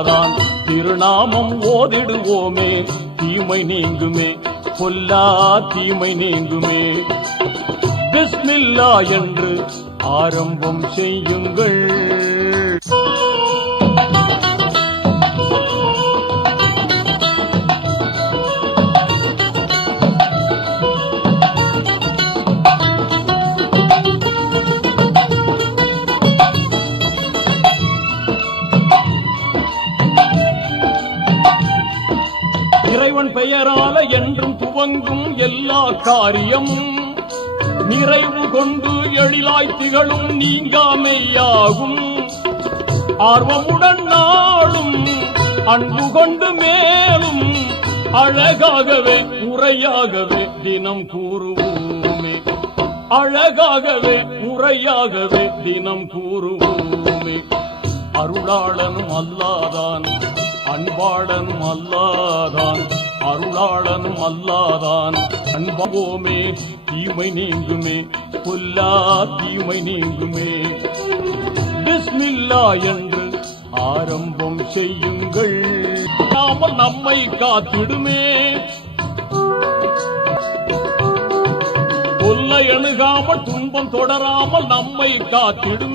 தான் திருநாமம் ஓதிடுவோமே. தீமை நீங்குமே. பொல்லா தீமை நீங்குமே. பிஸ்மில்லா என்று ஆரம்பம் செய்யுங்கள். இறைவன் பெயரால என்றும் துவங்கும் எல்லா காரியமும் நிறைவு கொண்டு எழிலாய் திகழும் நீங்காமையாகும். ஆர்வமுடன் நாளும் அன்பு கொண்டு மேலும் அழகாகவே முறையாகவே தினம் கூறுவோமே. அழகாகவே முறையாகவே தினம் கூறுவோமே. அருளாளனும் அல்லாதான் அன்பாளனும் அல்லாதான் அருளாளனும் அல்லாதான். அன்பவோமே தீமை நீங்குமே பொல்லா தீமை நீங்குமே. பிஸ்மில்லா என்று ஆரம்பம் செய்யுங்கள். நாமல் நம்மை காத்திடுமே. கொல்லை அணுகாமல் துன்பம் தொடராமல் நம்மை காத்திடுமே.